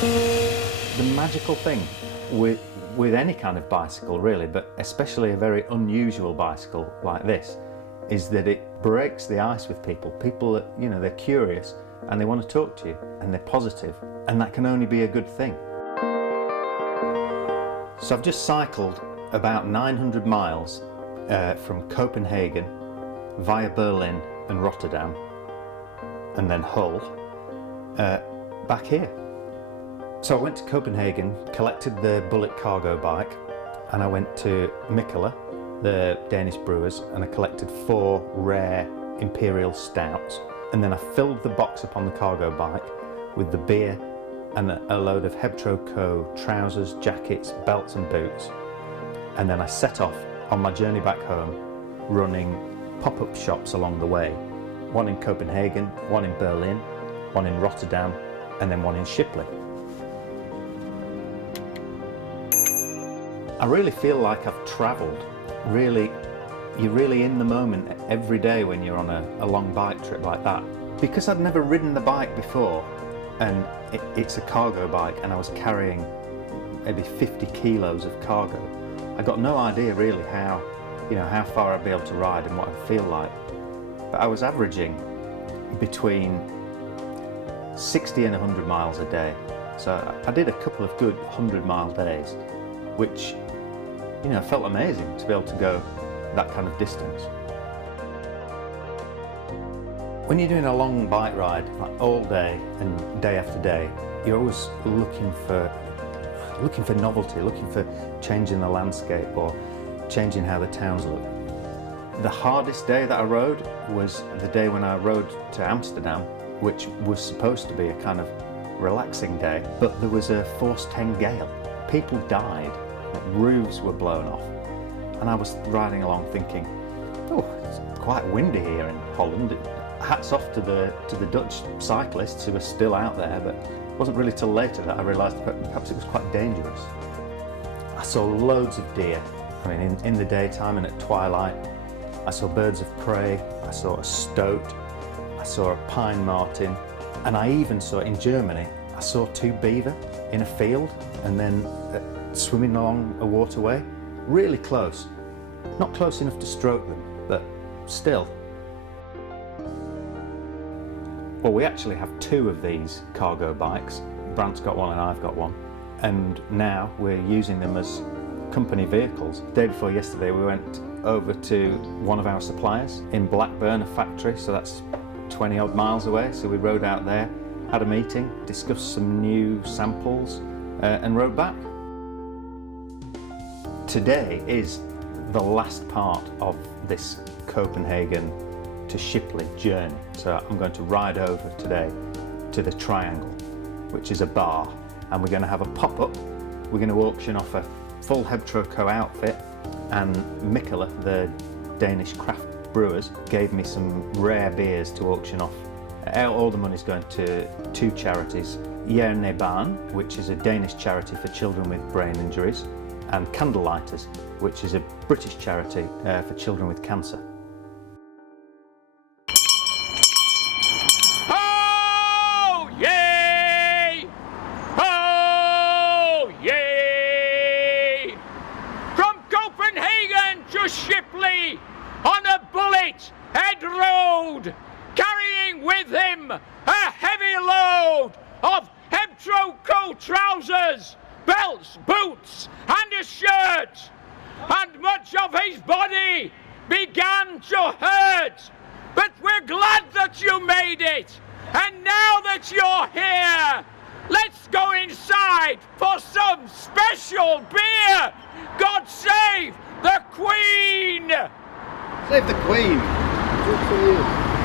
The magical thing with any kind of bicycle really, but especially a very unusual bicycle like this, is that it breaks the ice with people. People that, you know, they're curious and they want to talk to you and they're positive, and that can only be a good thing. So I've just cycled about 900 miles from Copenhagen via Berlin and Rotterdam and then Hull back here. So I went to Copenhagen, collected the Bullet cargo bike, and I went to Mikkeller, the Danish brewers, and I collected 4 rare imperial stouts. And then I filled the box up on the cargo bike with the beer and a load of HebTroCo trousers, jackets, belts and boots. And then I set off on my journey back home, running pop-up shops along the way. One in Copenhagen, one in Berlin, one in Rotterdam, and then one in Shipley. I really feel like I've travelled. Really, you're really in the moment every day when you're on a long bike trip like that. Because I'd never ridden the bike before, and it's a cargo bike, and I was carrying maybe 50 kilos of cargo, I got no idea really how far I'd be able to ride and what I'd feel like. But I was averaging between 60 and 100 miles a day. So I did a couple of good 100-mile days, which, you know, felt amazing to be able to go that kind of distance. When you're doing a long bike ride, like all day and day after day, you're always looking for novelty, looking for changing the landscape or changing how the towns look. The hardest day that I rode was the day when I rode to Amsterdam, which was supposed to be a kind of relaxing day, but there was a force 10 gale. People died, roofs were blown off, and I was riding along thinking, oh, it's quite windy here in Holland. Hats off to the Dutch cyclists who are still out there, but it wasn't really till later that I realised that perhaps it was quite dangerous. I saw loads of deer. I mean, in the daytime and at twilight, I saw birds of prey, I saw a stoat, I saw a pine marten, and I even saw, in Germany, I saw 2 beaver in a field and then swimming along a waterway, really close. Not close enough to stroke them, but still. Well, we actually have 2 of these cargo bikes. Brant's got one and I've got one. And now we're using them as company vehicles. The day before yesterday we went over to one of our suppliers in Blackburn, a factory, so that's 20 odd miles away. So we rode out there, had a meeting, discussed some new samples and rode back. Today is the last part of this Copenhagen to Shipley journey. So I'm going to ride over today to the Triangle, which is a bar, and we're going to have a pop-up. We're going to auction off a full HebTroCo outfit, and Mikkeller, the Danish craft brewers, gave me some rare beers to auction off. All the money's going to 2 charities, Hjernebarn, which is a Danish charity for children with brain injuries, and Candlelighters, which is a British charity for children with cancer. Oh, yay! Oh, yay! From Copenhagen to Shipley on a bullet head road, carrying with him a heavy load of HebTroCo trousers, belts, boots, and a shirt, and much of his body began to hurt. But we're glad that you made it, and now that you're here, let's go inside for some special beer. God save the Queen! Save the Queen! Good for you.